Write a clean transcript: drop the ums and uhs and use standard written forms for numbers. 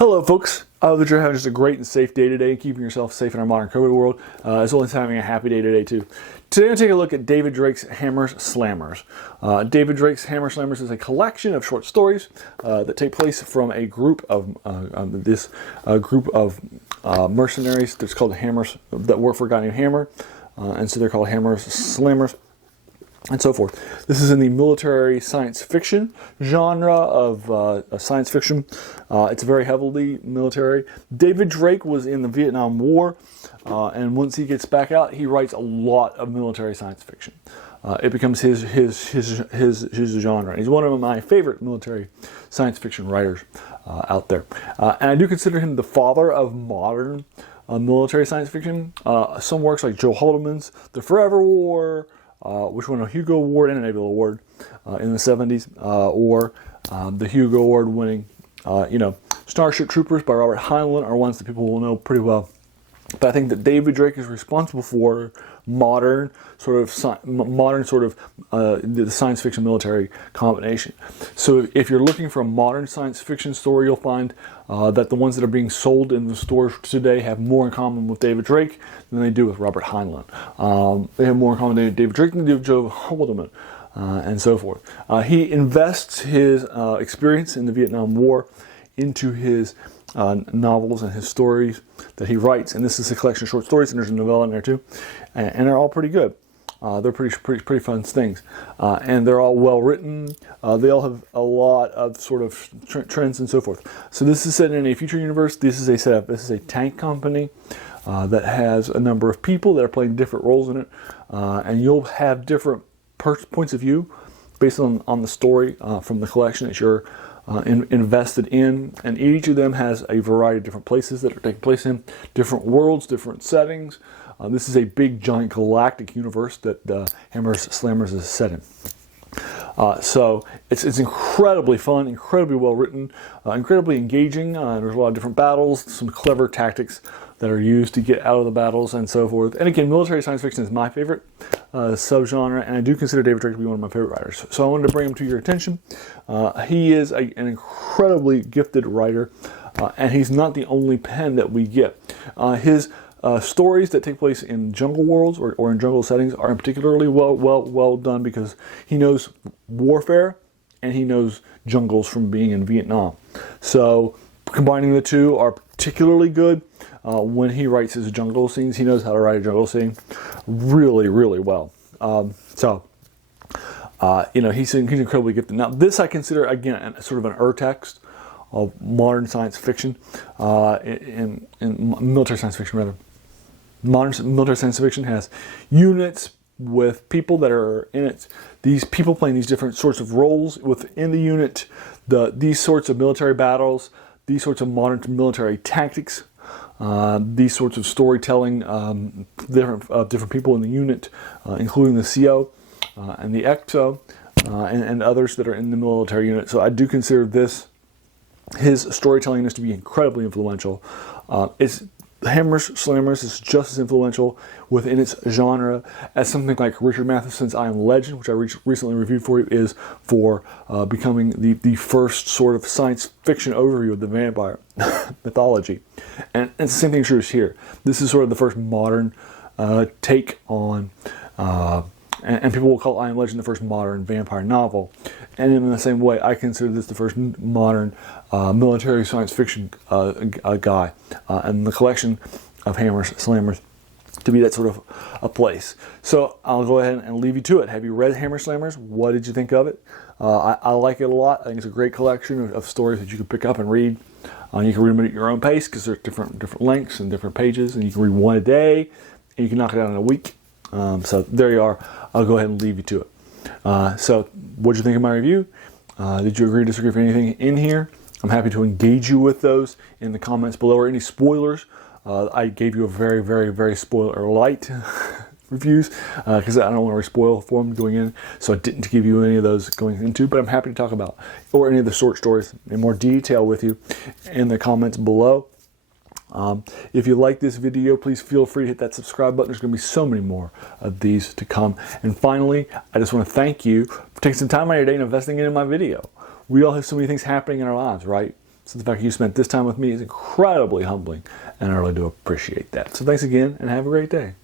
Hello folks, I hope that you're having just a great and safe day today and keeping yourself safe in our modern COVID world, as well as having a happy day today too. Today I'm going to take a look at David Drake's Hammers Slammers. David Drake's Hammers Slammers is a collection of short stories that take place from a group of mercenaries that's called Hammers, that work for a guy named Hammer, and so they're called Hammers Slammers, and so forth. This is in the military science fiction genre of science fiction. It's very heavily military. David Drake was in the Vietnam War, and once he gets back out, he writes a lot of military science fiction. It becomes his genre. He's one of my favorite military science fiction writers out there, and I do consider him the father of modern military science fiction. Some works like Joe Haldeman's The Forever War, which won a Hugo Award and a Nebula Award in the 70s, or the Hugo Award winning, Starship Troopers by Robert Heinlein are ones that people will know pretty well. But I think that David Drake is responsible for modern sort of the science fiction military combination. So if you're looking for a modern science fiction story, you'll find that the ones that are being sold in the stores today have more in common with David Drake than they do with Robert Heinlein. They have more in common with David Drake than they do with Joe Haldeman, and so forth. He invests his experience in the Vietnam War into his novels and his stories that he writes, and this is a collection of short stories, and there's a novella in there too, and they're all pretty good. They're pretty fun things, and they're all well written. They all have a lot of sort of trends and so forth. So this is set in a future universe. This is a setup. This is a tank company that has a number of people that are playing different roles in it, and you'll have different points of view based on the story from the collection that you're invested in, and each of them has a variety of different places that are taking place in, different worlds, different settings. This is a big, giant galactic universe that Hammers Slammers is set in. So it's incredibly fun, incredibly well written, incredibly engaging. There's a lot of different battles, some clever tactics that are used to get out of the battles and so forth. And again, military science fiction is my favorite subgenre, and I do consider David Drake to be one of my favorite writers. So I wanted to bring him to your attention. He is an incredibly gifted writer, and he's not the only pen that we get. His stories that take place in jungle worlds or in jungle settings are particularly well done because he knows warfare and he knows jungles from being in Vietnam. So combining the two are particularly good. When he writes his jungle scenes, he knows how to write a jungle scene really, really well. He's incredibly gifted. Now, this I consider, again, sort of an urtext of modern science fiction, in military science fiction, rather. Modern military science fiction has units with people that are in it. These people playing these different sorts of roles within the unit, these sorts of military battles, these sorts of modern military tactics, these sorts of storytelling, different people in the unit, including the CO and the EXO, and others that are in the military unit. So I do consider his storytelling to be incredibly influential. Hammers Slammers is just as influential within its genre as something like Richard Matheson's I Am Legend, which I recently reviewed for you, is for becoming the first sort of science fiction overview of the vampire mythology. And it's the same thing true here. This is sort of the first modern take on, and people will call I Am Legend the first modern vampire novel. And in the same way, I consider this the first modern military science fiction guy, and the collection of Hammers Slammers to be that sort of a place. So I'll go ahead and leave you to it. Have you read Hammers Slammers? What did you think of it? I like it a lot. I think it's a great collection of stories that you can pick up and read. You can read them at your own pace because they're different lengths and different pages, and you can read one a day, and you can knock it out in a week. So there you are. I'll go ahead and leave you to it. So what did you think of my review? Did you agree or disagree with anything in here? I'm happy to engage you with those in the comments below, or any spoilers. I gave you a very, very, very spoiler light reviews because I don't want to spoil for them going in, so I didn't give you any of those going into, but I'm happy to talk about, or any of the short stories in more detail with you in the comments below. If you like this video, please feel free to hit that subscribe button. There's going to be so many more of these to come. And finally, I just want to thank you for taking some time out of your day and investing in my video. We all have so many things happening in our lives, right? So the fact that you spent this time with me is incredibly humbling, and I really do appreciate that. So thanks again, and have a great day.